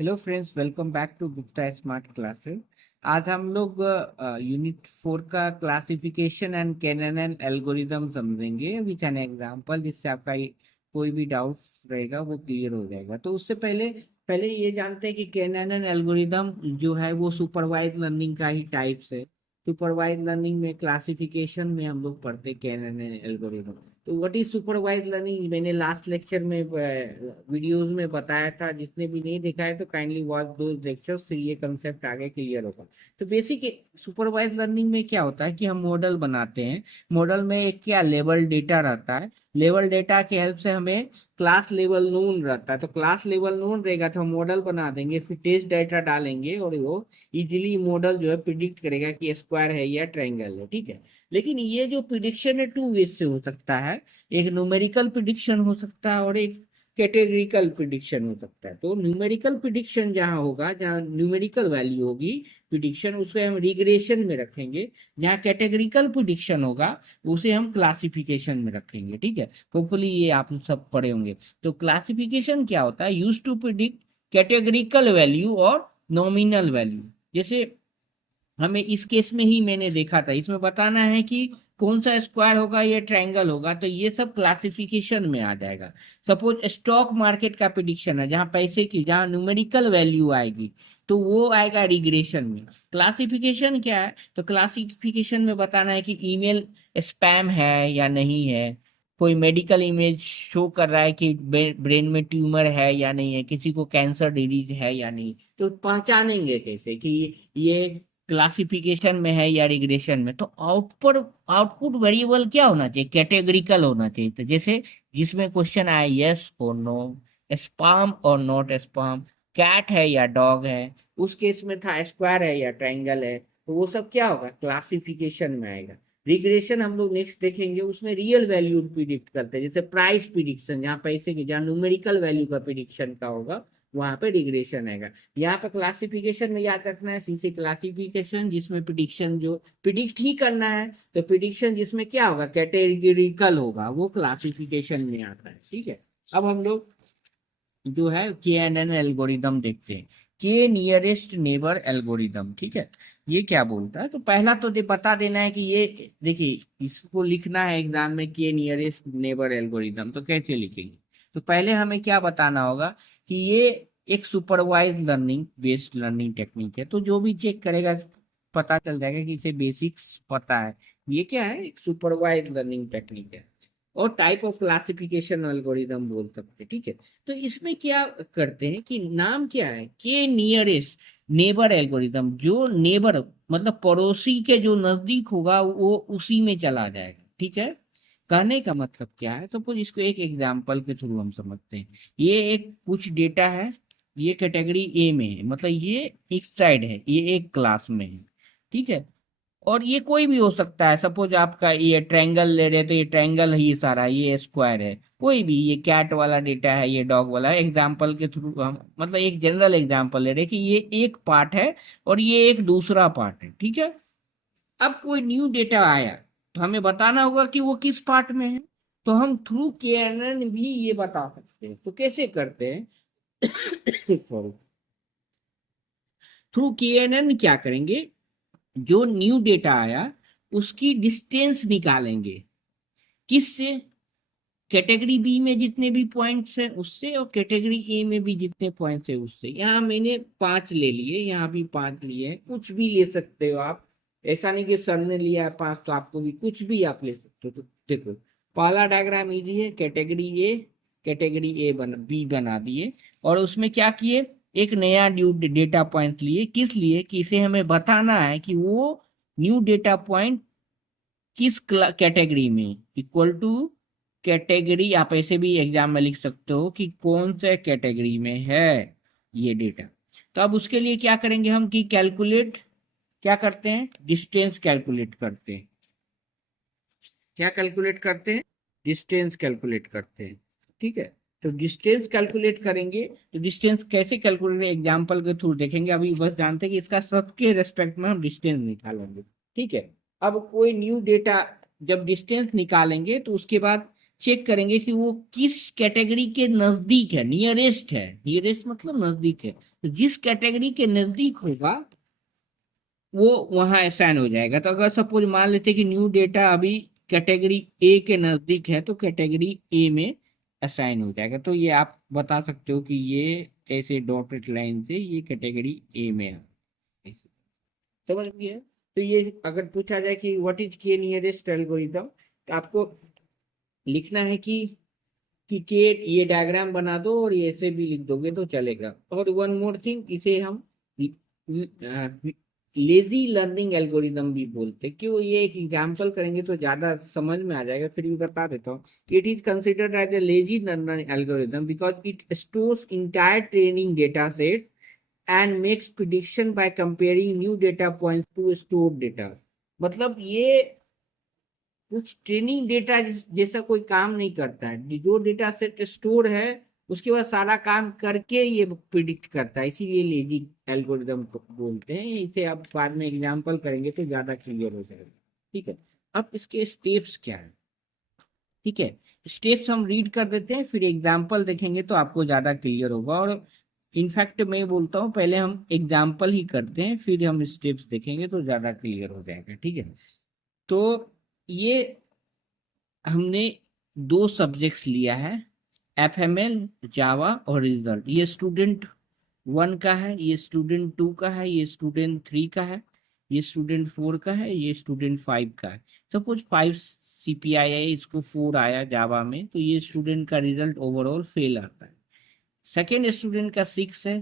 Hello friends, welcome back to Gupta smart classes. आज हम लोग यूनिट 4 का क्लासिफिकेशन एंड कैनन एल्गोरिदम समझेंगे विथ एन एग्जांपल, जिससे आपका कोई भी डाउट रहेगा वो क्लियर हो जाएगा। तो उससे पहले पहले ये जानते हैं कि कैनन एल्गोरिदम जो है वो सुपरवाइज लर्निंग का ही टाइप्स है। सुपरवाइज लर्निंग में क्लासिफिकेशन में हम लोग पढ़ते कैनन एल्गोरिदम। तो व्हाट इज सुपरवाइज लर्निंग मैंने लास्ट लेक्चर में वीडियोस में बताया था। जिसने भी नहीं देखा है तो काइंडली वॉच दो लेक्चर्स, फिर ये कंसेप्ट आगे क्लियर होगा। तो बेसिक सुपरवाइज लर्निंग में क्या होता है कि हम मॉडल बनाते हैं। मॉडल में एक क्या लेवल डेटा रहता है। लेवल डेटा की हेल्प से हमें क्लास लेवल नोन रहता है। तो क्लास लेवल नोन रहेगा तो हम मॉडल बना देंगे, फिर टेस्ट डेटा डालेंगे और वो इजीली मॉडल जो है प्रिडिक्ट करेगा कि स्क्वायर है या ट्रायंगल है। ठीक है। लेकिन ये जो प्रिडिक्शन है टू वेज से हो सकता है। एक न्यूमेरिकल प्रिडिक्शन हो सकता है और एक कैटेगरिकल प्रिडिक्शन हो सकता है। तो न्यूमेरिकल प्रिडिक्शन जहाँ होगा, जहाँ न्यूमेरिकल वैल्यू होगी प्रिडिक्शन, उसको हम रिग्रेशन में रखेंगे। जहाँ कैटेगरिकल प्रिडिक्शन होगा उसे हम क्लासिफिकेशन में रखेंगे। ठीक है। होपफुली ये आप सब पढ़े होंगे। तो क्लासिफिकेशन क्या होता है? Use to predict categorical value और नॉमिनल वैल्यू। जैसे हमें इस केस में ही मैंने देखा था, इसमें बताना है कि कौन सा स्क्वायर होगा या ट्रायंगल होगा, तो ये सब क्लासिफिकेशन में आ जाएगा। सपोज स्टॉक मार्केट का प्रिडिक्शन है, जहां पैसे की जहां न्यूमेरिकल वैल्यू आएगी तो वो आएगा रिग्रेशन में। क्लासिफिकेशन क्या है? तो क्लासिफिकेशन में बताना है कि ईमेल स्पैम है या नहीं है, कोई मेडिकल इमेज शो कर रहा है कि ब्रेन में ट्यूमर है या नहीं है, किसी को कैंसर डिजीज है या नहीं। तो पहचानेंगे कैसे कि ये क्लासिफिकेशन में है या रिग्रेशन में? तो आउटपुट वेरिएबल क्या होना चाहिए? कैटेगरिकल होना चाहिए। तो जैसे जिसमें क्वेश्चन आया यस और नो, स्पाम और नॉट स्पाम, कैट है या डॉग है, उस केस में था स्क्वायर है या ट्रायंगल है, तो वो सब क्या होगा? क्लासिफिकेशन में आएगा। रिग्रेशन हम लोग नेक्स्ट देखेंगे, उसमें रियल वैल्यू प्रिडिक्ट करते हैं, जैसे प्राइस प्रिडिक्शन, जहाँ पैसे की जहाँ न्यूमेरिकल वैल्यू का प्रिडिक्शन का होगा वहां पे रिग्रेशन आएगा। यहाँ पे क्लासिफिकेशन में याद रखना है सीसी क्लासिफिकेशन, जिसमें प्रिडिक्शन जो प्रिडिक्ट ही करना है। तो प्रिडिक्शन जिसमें क्या होगा? कैटेगरिकल होगा, वो क्लासिफिकेशन में आता है। ठीक है। अब हम लोग जो है के एन एन एल्गोरिदम देखते हैं, के नियरेस्ट नेबर एल्गोरिदम। ठीक है। ये क्या बोलता है? तो पहला तो बता देना है कि ये देखिए, इसको लिखना है एग्जाम में के नियरेस्ट नेबर एल्गोरिदम, तो कैसे लिखेंगे? तो पहले हमें क्या बताना होगा कि ये एक supervise learning based learning technique है। तो जो भी चेक करेगा पता चल जाएगा कि इसे बेसिक्स पता है। ये क्या है? एक सुपरवाइज लर्निंग टेक्निक है और टाइप ऑफ क्लासिफिकेशन एल्गोरिदम बोल सकते हैं। ठीक है। तो इसमें क्या करते हैं कि नाम क्या है? के नियरेस्ट नेबर एल्गोरिदम। जो नेबर मतलब पड़ोसी के जो नजदीक होगा वो उसी में चला जाएगा। ठीक है। कहने का मतलब क्या है? सपोज इसको एक एग्जांपल के थ्रू हम समझते हैं। ये एक कुछ डेटा है, ये कैटेगरी ए में है, मतलब ये एक साइड है, ये एक क्लास में है। ठीक है। और ये कोई भी हो सकता है। सपोज आपका ये ट्रायंगल ले रहे तो ये ट्रायंगल ही सारा, ये स्क्वायर है, कोई भी, ये कैट वाला डेटा है, ये डॉग वाला है। एग्जाम्पल के थ्रू हम मतलब एक जनरल एग्जाम्पल ले रहे कि ये एक पार्ट है और ये एक दूसरा पार्ट है। ठीक है। अब कोई न्यू डेटा आया तो हमें बताना होगा कि वो किस पार्ट में है। तो हम थ्रू केएनएन भी ये बता सकते हैं। तो कैसे करते हैं? सॉरी। थ्रू केएनएन क्या करेंगे? जो न्यू डेटा आया उसकी डिस्टेंस निकालेंगे। किससे? कैटेगरी बी में जितने भी पॉइंट्स हैं उससे, और कैटेगरी ए में भी जितने पॉइंट्स हैं उससे। यहाँ मैंने 5 ले लिए, यहाँ भी 5 लिए हैं, कुछ भी ले सकते हो आप। ऐसा नहीं कि सर ने लिया है 5 तो आपको भी कुछ भी आप ले सकते हो। तो देखो, पहला डायग्राम इजी है, category A, category A B बना दिए और उसमें क्या किए? एक नया न्यू डेटा पॉइंट लिए। किस लिए? कि इसे हमें बताना है कि वो न्यू डेटा पॉइंट किस कैटेगरी में, इक्वल टू कैटेगरी। आप ऐसे भी एग्जाम में लिख सकते हो कि कौन से कैटेगरी में है ये डेटा। तो अब उसके लिए क्या करेंगे हम कि कैलकुलेट, क्या करते हैं? डिस्टेंस कैलकुलेट करते हैं। क्या कैलकुलेट करते हैं? डिस्टेंस कैलकुलेट करते हैं। ठीक है। तो डिस्टेंस कैलकुलेट करेंगे। तो डिस्टेंस कैसे कैलकुलेट, एग्जाम्पल के थ्रू देखेंगे। अभी बस जानते हैं कि इसका सबके रेस्पेक्ट में हम डिस्टेंस निकालेंगे। ठीक है। अब कोई न्यू डेटा, जब डिस्टेंस निकालेंगे तो उसके बाद चेक करेंगे कि वो किस कैटेगरी के नजदीक है, नियरेस्ट है, नियरेस्ट मतलब नजदीक है, तो जिस कैटेगरी के नजदीक होगा वो वहां असाइन हो जाएगा। तो अगर सपोज मान लेते कि न्यू डेटा अभी कैटेगरी ए के नजदीक है तो कैटेगरी ए में असाइन हो जाएगा। तो ये आप बता सकते हो कि ये ऐसे डॉटेड लाइन से ये कैटेगरी ए में है, समझ गए। तो ये अगर पूछा जाए कि व्हाट इज के नियरेस्ट एल्गोरिथम, तो आपको लिखना है कि ये डायग्राम बना दो और ये ऐसे भी लिख दोगे तो चलेगा। और वन मोर थिंग, इसे हम लेजी लर्निंग एल्गोरिदम भी बोलते हैं। क्यों, ये एक एग्जांपल करेंगे तो ज्यादा समझ में आ जाएगा, फिर भी बता देता हूँ। It is considered as a lazy learning algorithm because it stores entire training data set and makes prediction by comparing new data points to stored data. मतलब ये कुछ ट्रेनिंग डेटा जैसा कोई काम नहीं करता है, जो डेटा सेट स्टोर है उसके बाद सारा काम करके ये प्रिडिक्ट करता है, इसीलिए लेजी एल्गोरिदम को बोलते हैं। इसे आप बाद में एग्जांपल करेंगे तो ज्यादा क्लियर हो जाएगा, ठीक है। अब इसके स्टेप्स क्या है, ठीक है, स्टेप्स हम रीड कर देते हैं, फिर एग्जाम्पल देखेंगे तो आपको ज्यादा क्लियर होगा। और इनफैक्ट मैं बोलता हूँ पहले हम एग्जाम्पल ही करते हैं, फिर हम स्टेप्स देखेंगे तो ज्यादा क्लियर हो जाएगा, ठीक है। तो ये हमने दो सब्जेक्ट्स लिया है, एफएमएल, जावा और रिजल्ट। ये स्टूडेंट 1 का है, ये स्टूडेंट 2 का है, ये स्टूडेंट 3 का है, ये स्टूडेंट 4 का है, ये स्टूडेंट 5 का है। सपोज 5 सीपीआई है, इसको 4 आया जावा में, तो ये स्टूडेंट का रिजल्ट ओवरऑल फेल आता है। सेकेंड स्टूडेंट का 6 है,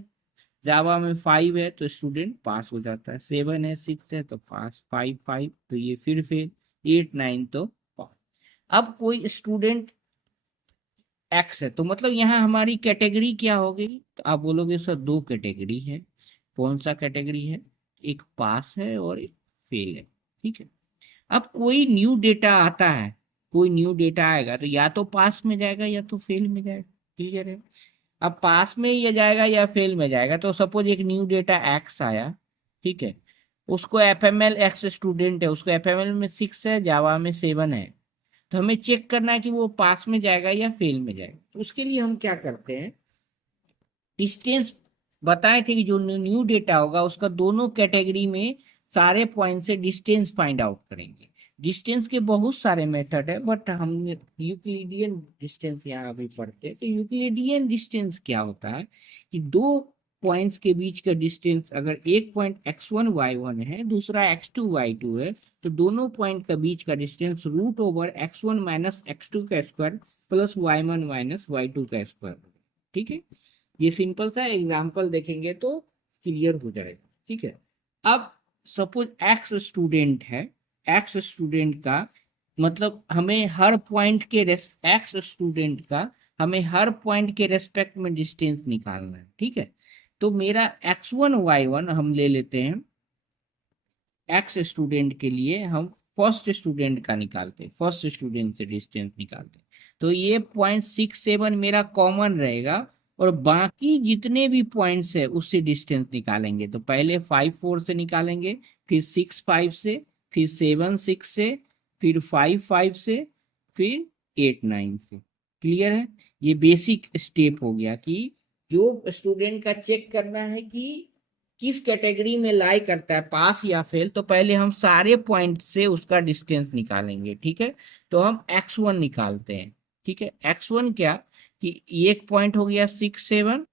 जावा में 5 है तो स्टूडेंट पास हो जाता है। 7 है, 6 है तो पास, 5 5 तो ये फिर फेल, 8 9 तो पास। अब कोई स्टूडेंट एक्स है, तो मतलब यहाँ हमारी कैटेगरी क्या हो गई, तो आप बोलोगे सर दो कैटेगरी है, कौन सा कैटेगरी है, एक पास है और एक फेल है, ठीक है। अब कोई न्यू डेटा आता है, कोई न्यू डेटा आएगा तो या तो पास में जाएगा या तो फेल में जाएगा, क्लियर है। अब पास में या जाएगा या फेल में जाएगा, तो सपोज एक न्यू डेटा एक्स आया, ठीक है, उसको एफएमएल, एक्स स्टूडेंट है, उसको एफएमएल में 6 है, जावा में 7 है, तो हमें चेक करना है कि वो पास में जाएगा या फेल में जाएगा। तो उसके लिए हम क्या करते हैं, डिस्टेंस बताए थे कि जो न्यू डेटा होगा उसका दोनों कैटेगरी में सारे पॉइंट से डिस्टेंस फाइंड आउट करेंगे। डिस्टेंस के बहुत सारे मेथड है, बट हम यूक्लिडियन डिस्टेंस यहाँ भी पढ़ते हैं। तो यूक्लिडियन डिस्टेंस क्या होता है कि दो पॉइंट्स के बीच का डिस्टेंस, अगर एक पॉइंट x1 y1 है, दूसरा x2 y2 है, तो दोनों पॉइंट का बीच का distance root over x1 minus x2 का square plus y1 minus y2 का स्क्वायर, ठीक है। ये सिंपल सा एग्जांपल देखेंगे तो क्लियर हो जाएगा, ठीक है। अब सपोज एक्स स्टूडेंट है, एक्स स्टूडेंट का मतलब हमें हर पॉइंट के एक्स स्टूडेंट का हमें हर पॉइंट के रेस्पेक्ट में डिस्टेंस निकालना है, ठीक है। तो मेरा x1 y1 हम ले लेते हैं, एक्स स्टूडेंट के लिए हम फर्स्ट स्टूडेंट का निकालते हैं, फर्स्ट स्टूडेंट से डिस्टेंस निकालते हैं। तो ये 0.67 मेरा कॉमन रहेगा, और बाकी जितने भी पॉइंट्स है उससे डिस्टेंस निकालेंगे। तो पहले 5 4 से निकालेंगे, फिर 6 5 से, फिर 7 6 से, फिर 5 5 से, फिर 8 9 से, क्लियर है। ये बेसिक स्टेप हो गया कि जो स्टूडेंट का चेक करना है कि किस कैटेगरी में लाई करता है, पास या फेल, तो पहले हम सारे पॉइंट से उसका डिस्टेंस निकालेंगे, ठीक है। तो हम x1 निकालते हैं, ठीक है। x1 क्या कि एक पॉइंट हो गया 6 7,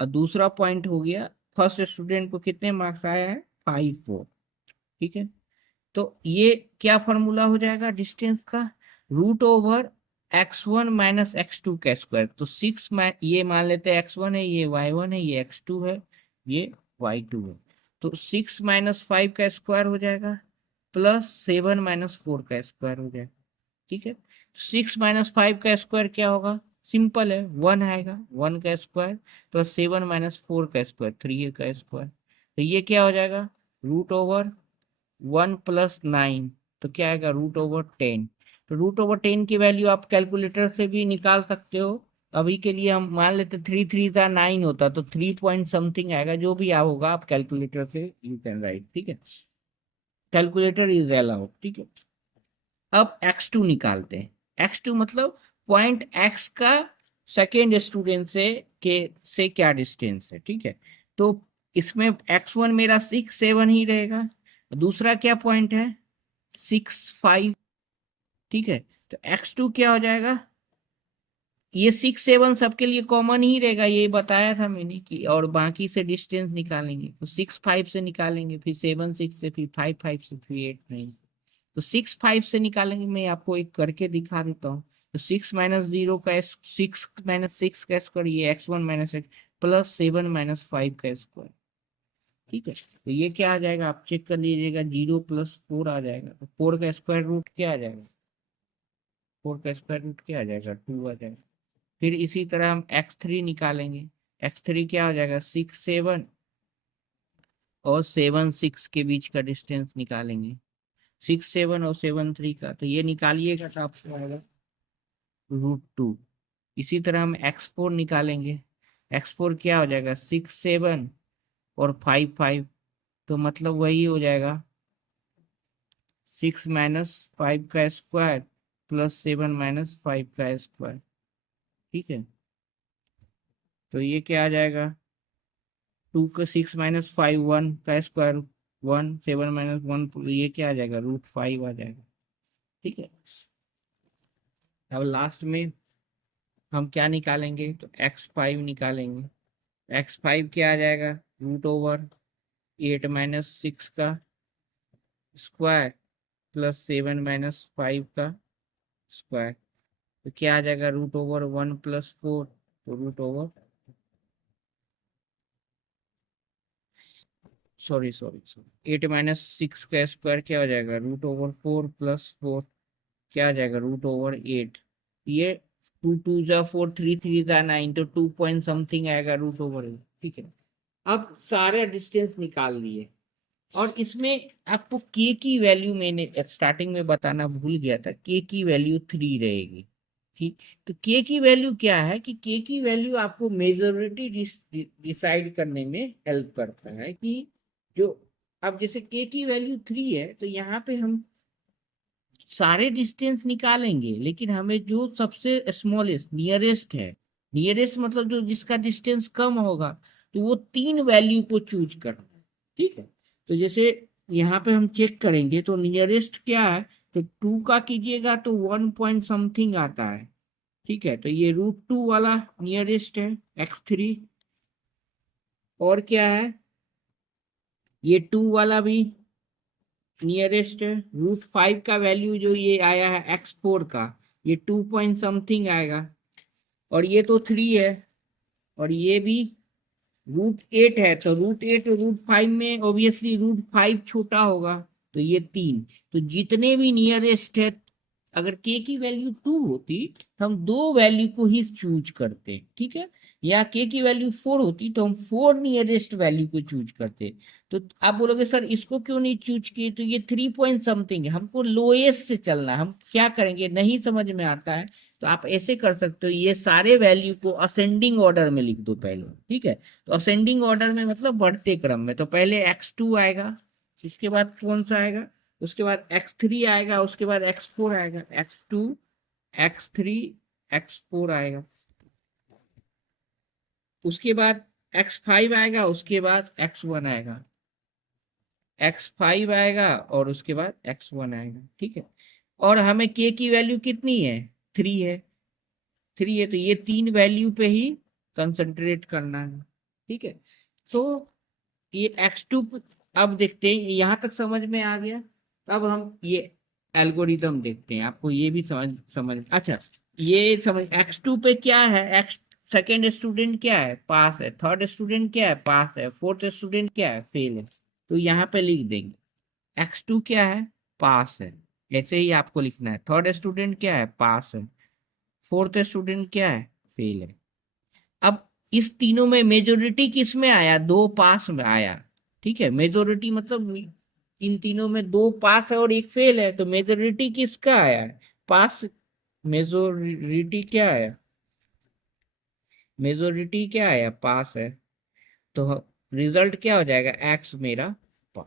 और दूसरा पॉइंट हो गया, फर्स्ट स्टूडेंट को कितने मार्क्स आया है 5 4, ठीक है। तो ये क्या फॉर्मूला हो जाएगा डिस्टेंस का, root over x1 minus x2 का स्क्वायर। तो 6 ये मान लेते हैं x1 है, ये y1 है, ये x2 है, ये y2 है। तो 6 माइनस 5 का स्क्वायर हो जाएगा, प्लस 7 माइनस 4 का स्क्वायर हो जाएगा, ठीक है। 6 माइनस 5 का स्क्वायर क्या होगा, सिंपल है, 1 आएगा, 1 का स्क्वायर प्लस 7 माइनस 4 का स्क्वायर, 3 का स्क्वायर। तो ये क्या हो जाएगा, रूट ओवर 1 प्लस 9, तो क्या आएगा √10। तो √10 की वैल्यू आप कैलकुलेटर से भी निकाल सकते हो। अभी के लिए हम मान लेते 3 3 था 9 होता, तो 3 पॉइंट समथिंग आएगा, जो भी होगा आप कैलकुलेटर से यू कैन राइट, ठीक है। कैलकुलेटर इज अलाउड, ठीक है। अब x2 निकालते हैं। x2 मतलब पॉइंट x का सेकेंड स्टूडेंट से क्या डिस्टेंस है, ठीक है। तो इसमें x1 मेरा 6 7 ही रहेगा, दूसरा क्या पॉइंट है 6 5, ठीक है। तो x2 क्या हो जाएगा, ये 6 7 सबके लिए कॉमन ही रहेगा, ये बताया था मैंने कि, और बाकी से डिस्टेंस निकालेंगे तो 6 5 से निकालेंगे, फिर 7 6 से, फिर 5 5 से, फिर 8 9। तो 6 5 से निकालेंगे, मैं आपको एक करके दिखा देता हूँ। तो 6 - 0 का 6 - 6 का स्क्वायर, ये x1 - x प्लस 7 - 5 का स्क्वायर, ठीक है। तो ये क्या आ जाएगा, आप चेक कर लीजिएगा, 0 + 4 आ जाएगा। तो 4 का स्क्वायर रूट क्या आ जाएगा, 4 का स्क्वायर रूट क्या आ जाएगा, 2 आ जाएगा। फिर इसी तरह हम x3 निकालेंगे। x3 क्या हो जाएगा, 6 7 और 7 6 के बीच का डिस्टेंस निकालेंगे, 6 7 और 7 3 का, तो ये निकालिएगा तो आपको आएगा √2। इसी तरह हम x4 निकालेंगे। x4 क्या हो जाएगा, 6 7 और 5 5, तो मतलब वही हो जाएगा 6 - 5 का स्क्वायर प्लस 7 - 5 का स्क्वायर, ठीक है। तो ये क्या आ जाएगा, 6 - 5 1 का स्क्वायर 1, 7 - 1, ये क्या आ जाएगा, √5 आ जाएगा, ठीक है। अब लास्ट में हम क्या निकालेंगे, तो x5 निकालेंगे। x5 क्या आ जाएगा, √8 - 6 का स्क्वायर प्लस 7 - 5 का स्क्वायर, तो क्या आ जाएगा, √1 + 4, तो सॉरी 8 - 6 का स्क्वायर क्या हो जाएगा, √4 + 4, क्या आ जाएगा, √8। ये 2 2 जा 4, 3 3 जा 9, तो 2 पॉइंट समथिंग आएगा √8, ठीक है। अब सारे डिस्टेंस निकाल लिए, और इसमें आपको के की वैल्यू मैंने स्टार्टिंग में बताना भूल गया था, के की वैल्यू 3 रहेगी, ठीक। तो के की वैल्यू क्या है कि के की वैल्यू आपको मेजोरिटी डिसाइड करने में हेल्प करता है कि जो, अब जैसे के की वैल्यू 3 है तो यहाँ पे हम सारे डिस्टेंस निकालेंगे, लेकिन हमें जो सबसे स्मॉलेस्ट नियरेस्ट है, नियरेस्ट मतलब जो जिसका डिस्टेंस कम होगा, तो वो 3 वैल्यू को चूज करना है, ठीक है। तो जैसे यहाँ पे हम चेक करेंगे तो नियरेस्ट क्या है, तो 2 का कीजिएगा तो 1 पॉइंट समथिंग आता है, ठीक है। तो ये √2 वाला नियरेस्ट है x3, और क्या है, ये 2 वाला भी नियरेस्ट है। √5 का वैल्यू जो ये आया है x4 का, ये 2 पॉइंट समथिंग आएगा, और ये तो 3 है, और ये भी √8 है, तो √8 √5 में ऑब्वियसली √5 छोटा होगा, तो ये 3। तो जितने भी नियरेस्ट है, अगर के की वैल्यू 2 होती तो हम 2 वैल्यू को ही चूज करते, ठीक है। या के की वैल्यू 4 होती तो हम 4 नियरेस्ट वैल्यू को चूज करते। तो आप बोलोगे सर इसको क्यों नहीं चूज किए, तो ये 3 पॉइंट समथिंग है, हमको लोएस्ट से चलना है। हम क्या करेंगे, नहीं समझ में आता है तो आप ऐसे कर सकते हो, ये सारे वैल्यू को असेंडिंग ऑर्डर में लिख दो पहले, ठीक है। तो असेंडिंग ऑर्डर में मतलब बढ़ते क्रम में, तो पहले x2 आएगा, उसके बाद कौन सा आएगा, उसके बाद x3 आएगा, उसके बाद x4 आएगा, x2 x3 x4 आएगा, उसके बाद x5 आएगा, उसके बाद x1 आएगा, x5 आएगा, और उसके बाद x1 आएगा, ठीक है। और हमें k की वैल्यू कितनी है, 3 है, 3 है, तो ये 3 वैल्यू पे ही कंसंट्रेट करना है, ठीक है। तो ये x2, अब देखते हैं यहां तक समझ में आ गया। अब हम ये एल्गोरिदम देखते हैं, आपको ये भी समझ समझ अच्छा, ये समझ x2 पे क्या है, x सेकेंड स्टूडेंट क्या है, पास है, थर्ड स्टूडेंट क्या है, पास है, फोर्थ स्टूडेंट क्या है, फेल है। तो यहाँ पे लिख देंगे x2 क्या है, पास है, ऐसे ही आपको लिखना है। थर्ड स्टूडेंट क्या है, पास है। फोर्थ स्टूडेंट क्या है, फेल है। अब इस तीनों में मेजोरिटी किस में आया, 2 पास में आया, ठीक है। मेजोरिटी मतलब इन तीनों में 2 पास है और एक फेल है, तो मेजोरिटी किसका आया है, पास। मेजोरिटी क्या आया, मेजोरिटी क्या आया, पास है। तो रिजल्ट क्या हो जाएगा, एक्स मेरा पास।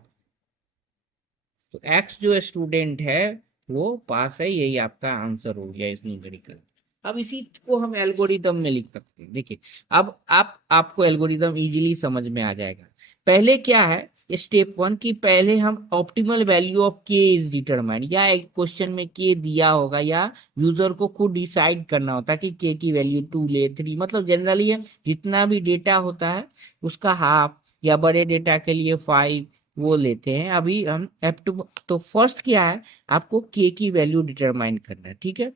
तो एक्स जो स्टूडेंट है वो पास है, यही आपका आंसर हो गया इस न्यूमेरिकल। अब इसी को हम एल्गोरिदम में लिख सकते हैं। देखिए, अब आपको एल्गोरिदम इजीली समझ में आ जाएगा। पहले क्या है, स्टेप वन की पहले हम ऑप्टिमल वैल्यू ऑफ के इज डिटरमाइन, या एक क्वेश्चन में के दिया होगा या यूजर को खुद डिसाइड करना होता है कि के की वैल्यू 2 ले 3, मतलब जनरली जितना भी डेटा होता है उसका हाफ, या बड़े डेटा के लिए 5 वो लेते हैं। अभी हम एफ टू, तो फर्स्ट क्या है, आपको के की वैल्यू डिटरमाइन करना है, ठीक है।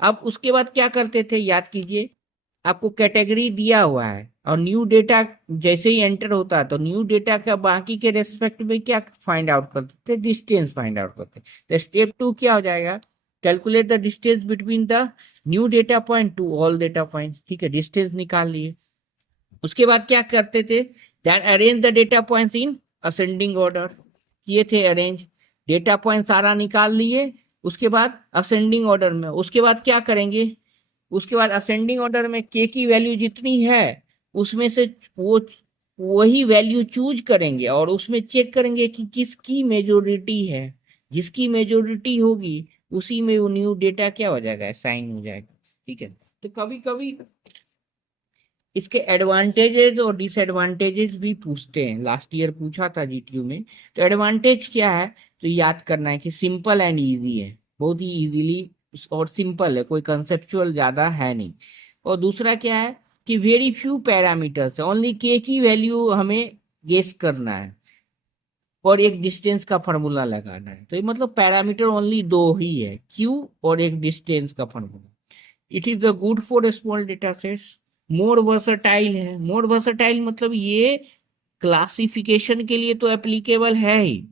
अब उसके बाद क्या करते थे, याद कीजिए, आपको कैटेगरी दिया हुआ है और न्यू डेटा जैसे ही एंटर होता है तो न्यू डेटा का बाकी के रेस्पेक्ट में क्या फाइंड आउट करते थे, डिस्टेंस फाइंड आउट करते। तो स्टेप 2 क्या हो जाएगा, calculate the distance between the new data point two all data point, ठीक है, डिस्टेंस निकाल लिए। उसके बाद क्या करते थे, then arrange the data points in ascending order, किए थे अरेंज, डेटा पॉइंट सारा निकाल लिए। उसके बाद असेंडिंग ऑर्डर में, उसके बाद क्या करेंगे, उसके बाद असेंडिंग ऑर्डर में के की वैल्यू जितनी है उसमें से वो वही वैल्यू चूज करेंगे और उसमें चेक करेंगे कि किसकी मेजोरिटी है। जिसकी मेजोरिटी होगी उसी में वो न्यू डेटा क्या हो जाएगा, साइन हो जाएगा, ठीक है। तो कभी कभी इसके एडवांटेजेस और डिसएडवांटेजेस भी पूछते हैं, लास्ट ईयर पूछा था जीटीयू में। तो एडवांटेज क्या है, तो याद करना है कि सिंपल एंड इजी है, बहुत ही इजीली और सिंपल है, कोई कंसेप्चुअल ज्यादा है नहीं। और दूसरा क्या है कि वेरी फ्यू पैरामीटर्स है, ओनली के की वैल्यू हमें गेस करना है और एक डिस्टेंस का फॉर्मूला लगाना है। तो ये मतलब पैरामीटर ओनली दो ही है, क्यू और एक डिस्टेंस का formula. It is the good for small data sets, more versatile है। मोर वर्सटाइल मतलब ये क्लासिफिकेशन के लिए तो एप्लीकेबल है ही,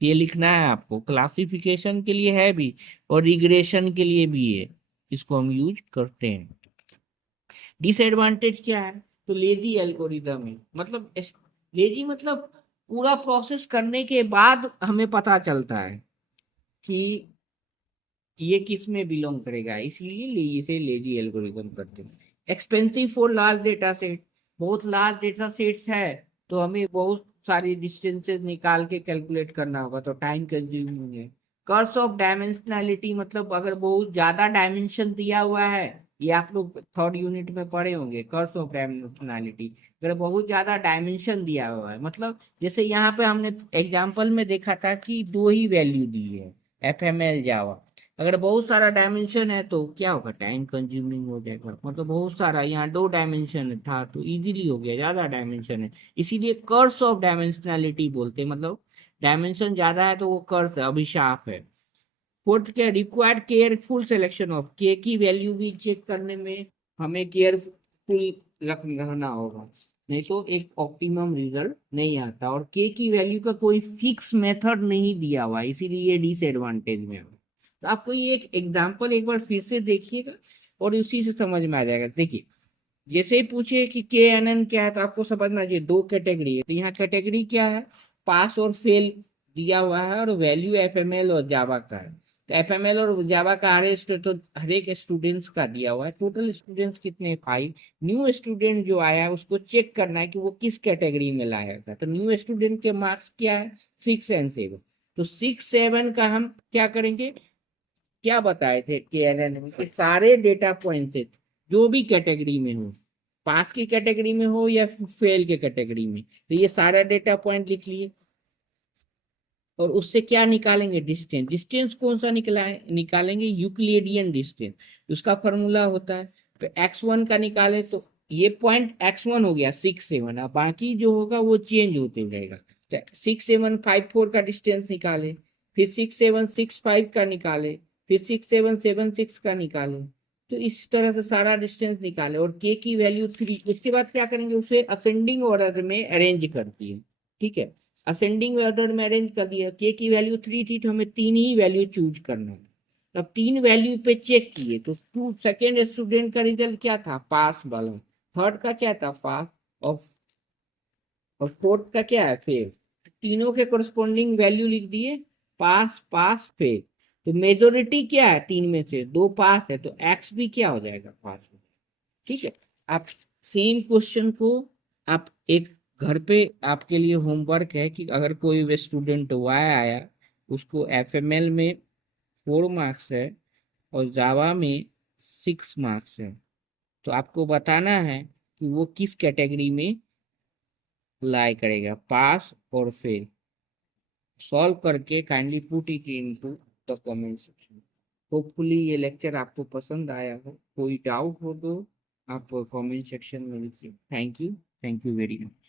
ये लिखना है आपको, क्लासिफिकेशन के लिए है भी और रिग्रेशन के लिए भी है, इसको हम यूज करते हैं। डिसएडवांटेज क्या है, तो लेजी एल्गोरिदम है, मतलब लेजी मतलब पूरा प्रोसेस करने के बाद हमें पता चलता है कि ये किस में बिलोंग करेगा, इसीलिए इसे लेजी एल्गोरिदम करते हैं। Expensive for large data set, बहुत लार्ज डेटा सेट्स है तो हमें बहुत सारी डिस्टेंसेस निकाल के कैलकुलेट करना होगा, तो टाइम कंज्यूमिंग है। कर्स ऑफ डायमेंशनैलिटी, मतलब अगर बहुत ज्यादा डायमेंशन दिया हुआ है, ये आप लोग थर्ड यूनिट में पढ़े होंगे, कर्स ऑफ डायमेंशनैलिटी। अगर बहुत ज्यादा डायमेंशन दिया हुआ है, मतलब जैसे यहाँ पे हमने एग्जाम्पल में देखा था कि दो ही वैल्यू दी है, एफएमएल जावा। अगर बहुत सारा डायमेंशन है तो क्या होगा, टाइम कंज्यूमिंग हो जाएगा, मतलब बहुत सारा, यहाँ 2 डायमेंशन था तो इजीली हो गया, ज्यादा डायमेंशन है इसीलिए कर्स ऑफ डायमेंशनैलिटी बोलते हैं, मतलब डायमेंशन ज्यादा है तो वो कर्स है, अभिशाप है। फोर्थ क्या, रिक्वायर्ड केयरफुल सिलेक्शन ऑफ, के की वैल्यू भी चेक करने में हमें केयरफुल रहना होगा, नहीं तो एक ऑप्टिमम रिजल्ट नहीं आता। और के की वैल्यू का कोई फिक्स मेथड नहीं दिया हुआ, इसीलिए ये डिसएडवांटेज में है। तो आपको ये एक एग्जांपल एक बार फिर से देखिएगा और उसी से समझ में आ जाएगा। देखिए, जैसे ही पूछे कि के एन एन क्या है तो आपको समझना चाहिए दो कैटेगरी है, तो यहाँ कैटेगरी क्या है, पास और फेल दिया हुआ है और वैल्यू एफएमएल और जावा का है। तो एफएमएल और जावा का हर एक स्टूडेंट्स का दिया हुआ है, टोटल स्टूडेंट्स कितने, 5। न्यू स्टूडेंट जो आया है उसको चेक करना है कि वो किस कैटेगरी में लाया था, तो न्यू स्टूडेंट के मार्क्स क्या है, 6 एंड 7। तो 6 7 का हम क्या करेंगे, क्या बताए थे केएनएन में कि सारे डेटा पॉइंट से जो भी कैटेगरी में हो, पास की कैटेगरी में हो या फेल के कैटेगरी में, तो ये सारा डेटा पॉइंट लिख लिए और उससे क्या निकालेंगे, डिस्टेंस। डिस्टेंस कौन सा निकालेंगे, यूक्लिडियन डिस्टेंस, उसका फॉर्मूला होता है। तो x1 का निकाले तो ये पॉइंट x1 हो गया 6 7, अब बाकी जो होगा वो चेंज होते रहेगा। तो 6 7 5 4 का डिस्टेंस निकाले, फिर 6 7 6 5 का निकाले, फिर 6 7 7 6 का निकाले। तो इस तरह से सारा डिस्टेंस निकाले और k की वैल्यू 3। उसके बाद क्या करेंगे, उसे असेंडिंग ऑर्डर में अरेंज कर दिए, ठीक है। असेंडिंग ऑर्डर में अरेंज कर दिया, के की वैल्यू 3 थी तो हमें 3 ही वैल्यू चूज करना है। अब 3 वैल्यू पे चेक किए तो टू सेकेंड स्टूडेंट का रिजल्ट क्या था, पास वाला, थर्ड का क्या था, पास, और फोर्थ का क्या है, फेल। तीनों के कोरस्पॉन्डिंग वैल्यू लिख दिए, पास पास फेल। तो मेजोरिटी क्या है, 3 में से 2 पास है तो एक्स भी क्या हो जाएगा, पास, ठीक है। आप सेम क्वेश्चन को आप एक घर पे आपके लिए होमवर्क है कि अगर कोई भी स्टूडेंट वाई आया, उसको एफएमएल में 4 मार्क्स है और जावा में 6 मार्क्स है। तो आपको बताना है कि वो किस कैटेगरी में लाई करेगा, पास और फेल। सॉल्व करके kindly put it into the comment section. Hopefully ये लेक्चर आपको पसंद आया हो। कोई डाउट हो तो आप कमेंट सेक्शन में लिखिए। Thank you very much.